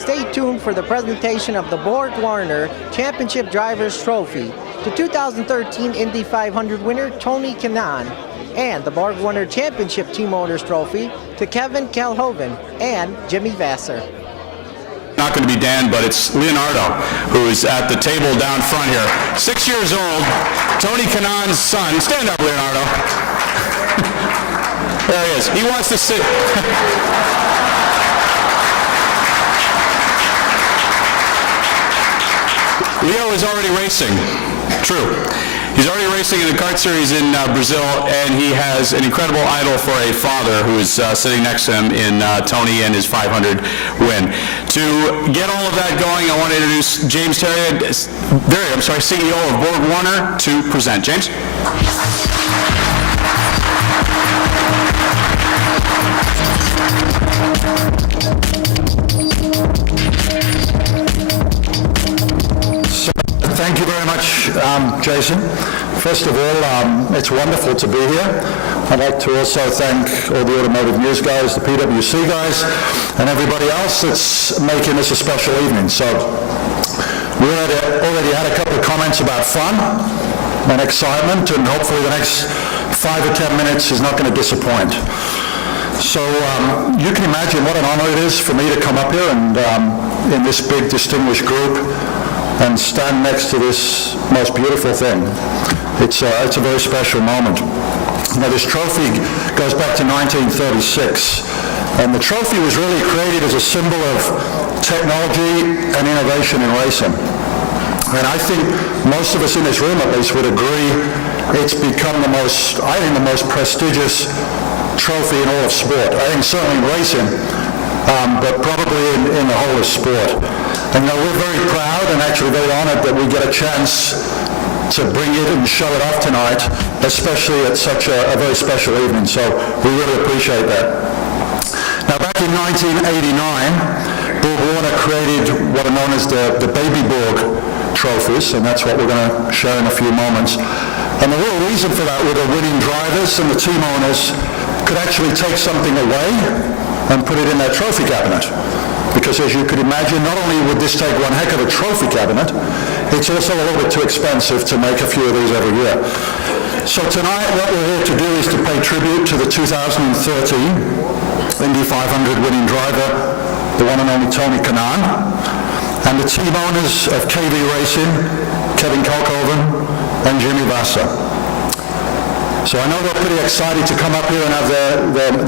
stay tuned for the presentation of the BorgWarner Championship Drivers Trophy to 2013 Indy 500 winner Tony Kanaan and the BorgWarner Championship Team Owners Trophy to Kevin Kalkhoven and Jimmy Vasser. Not going to be Dan, but it's Leonardo, who is at the table down front here. 6 years old, Tony Kanaan's son. Stand up, Leonardo. There he is. He wants to sit. Leo is already racing. True. He's already racing in the kart series in Brazil, and he has an incredible idol for a father who is sitting next to him in Tony and his 500 win. To get all of that going, I want to introduce James Verrier, CEO of BorgWarner, to present. James? Thank you very much, Jason. First of all, it's wonderful to be here. I'd like to also thank all the Automotive News guys, the PwC guys, and everybody else that's making this a special evening. So we already had a couple of comments about fun and excitement, and hopefully the next 5 or 10 minutes is not going to disappoint. So you can imagine what an honor it is for me to come up here and in this big distinguished group and stand next to this most beautiful thing. It's a very special moment. Now, this trophy goes back to 1936, and the trophy was really created as a symbol of technology and innovation in racing. And I think most of us in this room, at least, would agree it's become the most prestigious trophy in all of sport. I think certainly in racing, but probably in the whole of sport. And we're very proud and actually very honored that we get a chance to bring it and show it off tonight, especially at such a very special evening. So we really appreciate that. Now, back in 1989, BorgWarner created what are known as the Baby Borg Trophies, and that's what we're going to share in a few moments. And the real reason for that were the winning drivers and the team owners could actually take something away and put it in their trophy cabinet. Because as you could imagine, not only would this take one heck of a trophy cabinet, it's also a little bit too expensive to make a few of these every year. So tonight what we're here to do is to pay tribute to the 2013 Indy 500 winning driver, the one and only Tony Kanaan, and the team owners of KV Racing, Kevin Kalkhoven and Jimmy Vasser. So I know they're pretty excited to come up here and have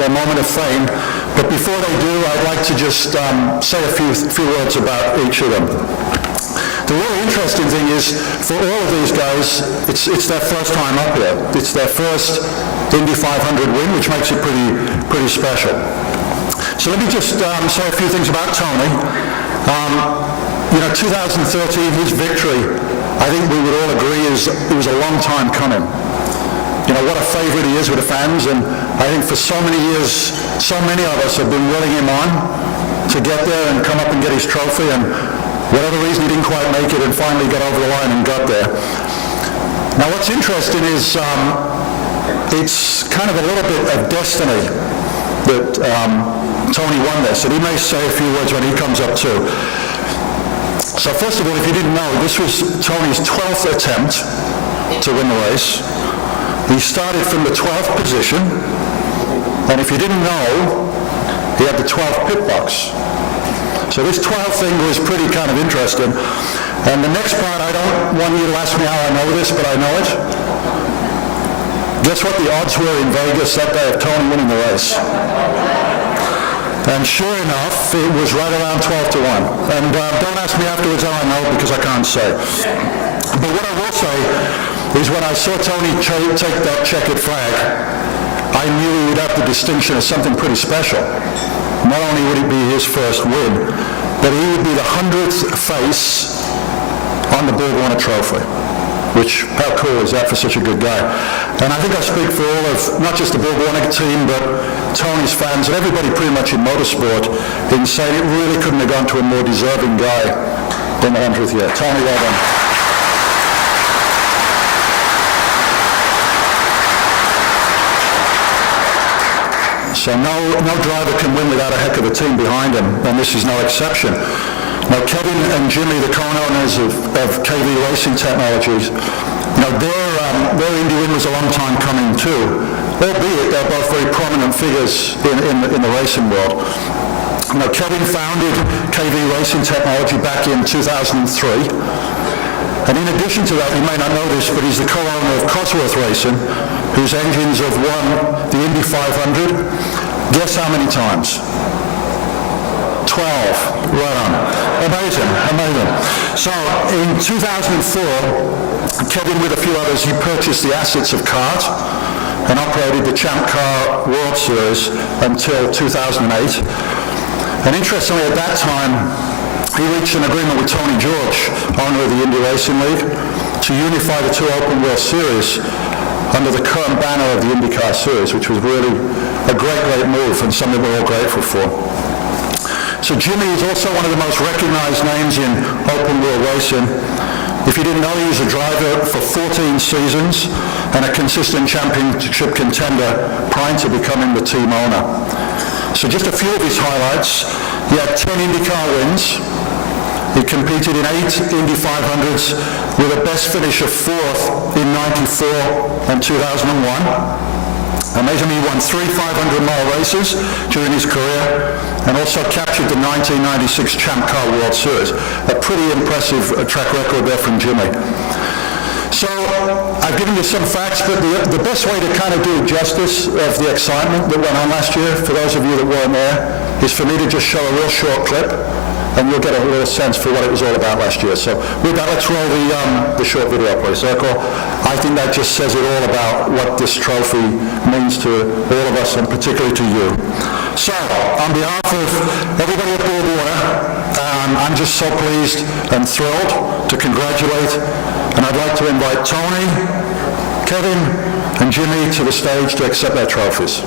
their moment of fame, but before they do, I'd like to just say a few words about each of them. The really interesting thing is, for all of these guys, it's their first time up here. It's their first Indy 500 win, which makes it pretty special. So let me just say a few things about Tony. 2013, his victory, I think we would all agree, it was a long time coming. What a favorite he is with the fans, and I think for so many years, so many of us have been willing him on to get there and come up and get his trophy, and whatever reason he didn't quite make it and finally got over the line and got there. Now what's interesting is it's kind of a little bit of destiny that Tony won this, and he may say a few words when he comes up too. So first of all, if you didn't know, this was Tony's 12th attempt to win the race. He started from the 12th position, and if you didn't know, he had the 12th pit box. So this 12th thing was pretty kind of interesting. And the next part, I don't want you to ask me how I know this, but I know it. Guess what the odds were in Vegas that day of Tony winning the race? And sure enough, it was right around 12 to 1. And don't ask me afterwards how I know, because I can't say. But what I will say is when I saw Tony take that checkered flag, I knew he would have the distinction of something pretty special. Not only would it be his first win, but he would be the 100th face on the BorgWarner Trophy, which, how cool is that for such a good guy? And I think I speak for all of, not just the BorgWarner team, but Tony's fans and everybody pretty much in motorsport in saying it really couldn't have gone to a more deserving guy than the 100th year. Tony, well done. So no driver can win without a heck of a team behind him, and this is no exception. Now, Kevin and Jimmy, the co-owners of KV Racing Technologies, their Indy win was a long time coming too, albeit they're both very prominent figures in the racing world. Now, Kevin founded KV Racing Technology back in 2003, and in addition to that, you may not know this, but he's the co-owner of Cosworth Racing, whose engines have won the Indy 500. Guess how many times? 12. Right on. Amazing. So in 2004, Kevin, with a few others, he purchased the assets of CART and operated the Champ Car World Series until 2008. And interestingly, at that time, he reached an agreement with Tony George, owner of the Indy Racing League, to unify the two open wheel series under the current banner of the IndyCar Series, which was really a great move and something we're all grateful for. So Jimmy is also one of the most recognized names in open wheel racing. If you didn't know, he was a driver for 14 seasons and a consistent championship contender prior to becoming the team owner. So just a few of his highlights. He had 10 IndyCar wins. He competed in 8 Indy 500s with a best finish of 4th in 94 and 2001. Amazingly, he won 3 500-mile races during his career and also captured the 1996 Champ Car World Series. A pretty impressive track record there from Jimmy. So I've given you some facts, but the best way to kind of do justice of the excitement that went on last year, for those of you that weren't there, is for me to just show a real short clip, and you'll get a real sense for what it was all about last year. So with that, let's roll the short video, please. Circle. I think that just says it all about what this trophy means to all of us, and particularly to you. So, on behalf of everybody at BorgWarner, I'm just so pleased and thrilled to congratulate, and I'd like to invite Tony, Kevin, and Jimmy to the stage to accept their trophies.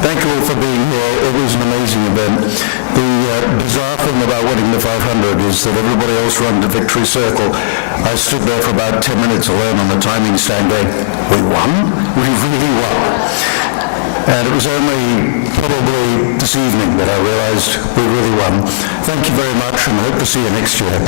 Thank you all for being here. It was an amazing event. The bizarre thing about winning the 500 is that everybody else ran to victory circle. I stood there for about 10 minutes alone on the timing stand going, we won? We really won. And it was only probably this evening that I realized we really won. Thank you very much, and I hope to see you next year.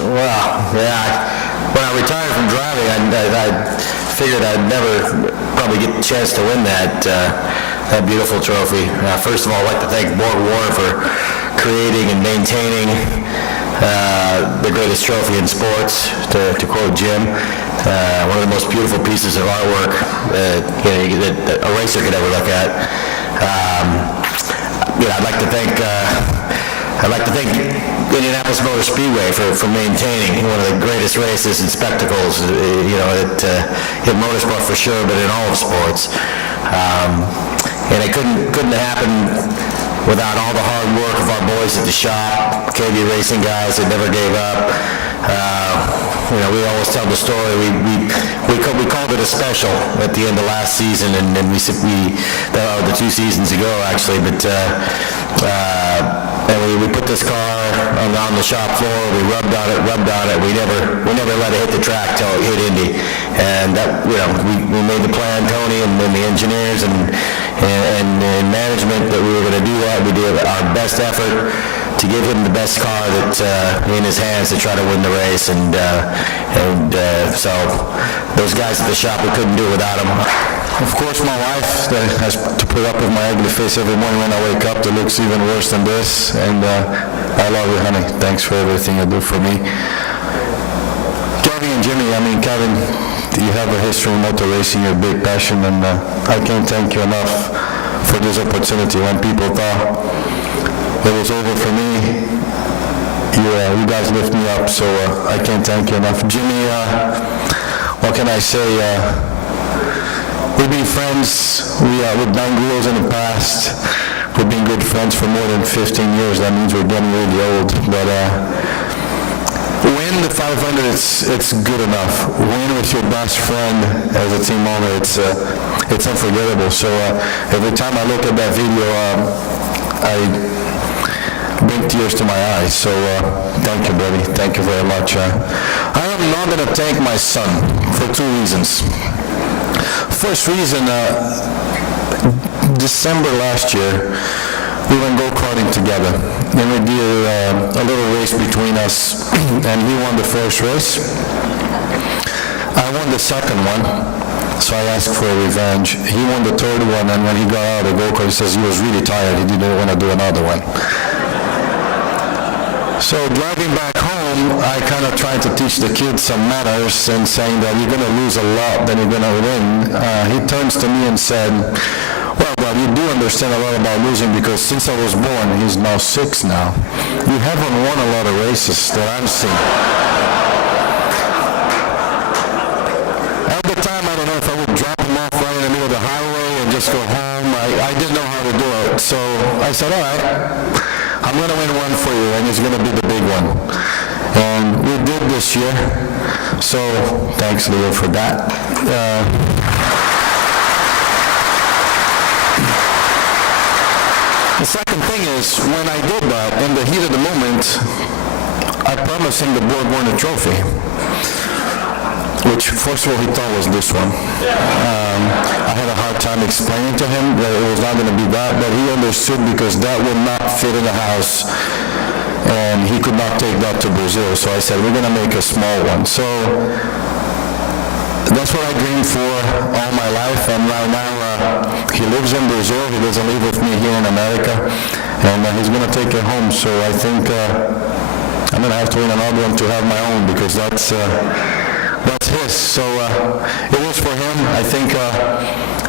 Well, yeah, when I retired from driving, I figured I'd never probably get the chance to win that beautiful trophy. First of all, I'd like to thank BorgWarner for creating and maintaining the greatest trophy in sports, to quote Jim. One of the most beautiful pieces of artwork that a racer could ever look at. I'd like to thank Indianapolis Motor Speedway for maintaining one of the greatest races and spectacles, in motorsport for sure, but in all of sports. And it couldn't happen without all the hard work of our boys at the shop, KV Racing guys that never gave up. We always tell the story. We called it a special at the end of last season, and the 2 seasons ago actually. But and we put this car on the shop floor. We rubbed on it. We never let it hit the track till it hit Indy. And that, we made the plan, Tony and then the engineers and management, that we were going to do that. We did our best effort to give him the best car that in his hands to try to win the race. And so those guys at the shop, we couldn't do it without him. Of course, my wife that has to put up with my ugly face every morning when I wake up that looks even worse than this. And I love you, honey. Thanks for everything you do for me. Kevin and Jimmy, Kevin, you have a history in motor racing, your big passion, and I can't thank you enough for this opportunity. When people thought it was over for me, you guys lift me up, so I can't thank you enough. Jimmy, what can I say? We've been friends with 9 wheels in the past. We've been good friends for more than 15 years. That means we're getting really old. But win the 500, it's good enough. Win with your best friend as a team owner, it's unforgettable. So every time I look at that video, I bring tears to my eyes. So thank you, buddy. Thank you very much. I am not going to thank my son for 2 reasons. First reason, December last year, we went go-karting together, and we did a little race between us, and he won the first race. I won the second one, so I asked for a revenge. He won the third one, and when he got out of the go-kart, he says he was really tired. He didn't want to do another one. So driving back home, I kind of tried to teach the kids some manners and saying that you're going to lose a lot, then you're going to win. He turns to me and said, well, Dad, you do understand a lot about losing because since I was born, he's now 6 now, you haven't won a lot of races that I've seen. At the time, I don't know if I would drop him off right in the middle of the highway and just go home. I didn't know how to do it. So I said, all right. I'm going to win one for you, and it's going to be the big one. And we did this year, so thanks, Leo, for that. The second thing is, when I did that, in the heat of the moment, I promised him the BorgWarner Trophy, which, first of all, he thought was this one. I had a hard time explaining to him that it was not going to be that, but he understood because that would not fit in the house, and he could not take that to Brazil. So I said, we're going to make a small one. So that's what I dreamed for all my life, and right now he lives in Brazil. He doesn't live with me here in America, and he's going to take it home. So I think I'm going to have to win another one to have my own because that's his. So it was for him. I think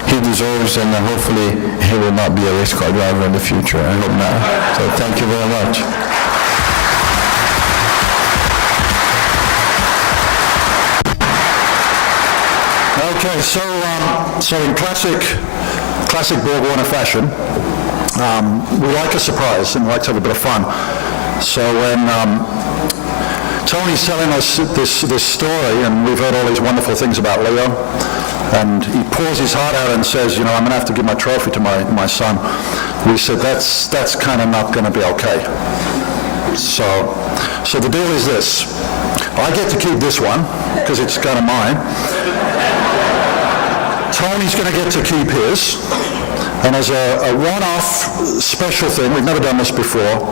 he deserves, and hopefully he will not be a race car driver in the future. I hope not. So thank you very much. Okay, so in classic BorgWarner fashion, we like a surprise and we like to have a bit of fun. So when Tony's telling us this story, and we've heard all these wonderful things about Leo, and he pours his heart out and says, I'm going to have to give my trophy to my son. We said, that's kind of not going to be okay. So the deal is this. I get to keep this one, because it's kind of mine. Tony's going to get to keep his. And as a one-off special thing, we've never done this before,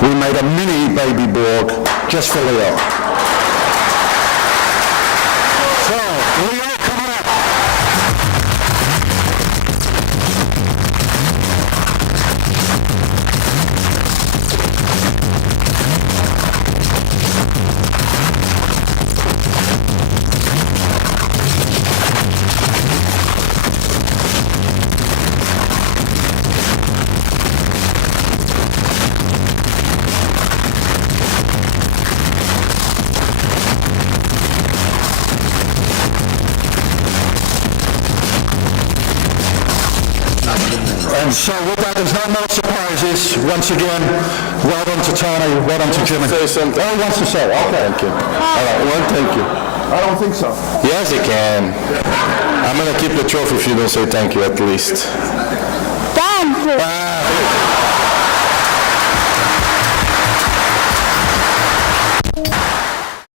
we made a mini Baby Borg just for Leo. So, Leo, come on up. And so with that, there's no more surprises. Once again, well done to Tony, well done to Jimmy. Say something. Oh, he wants to say. Okay. Thank you. All right, well, thank you. I don't think so. Yes, you can. I'm going to keep the trophy if you don't say thank you, at least.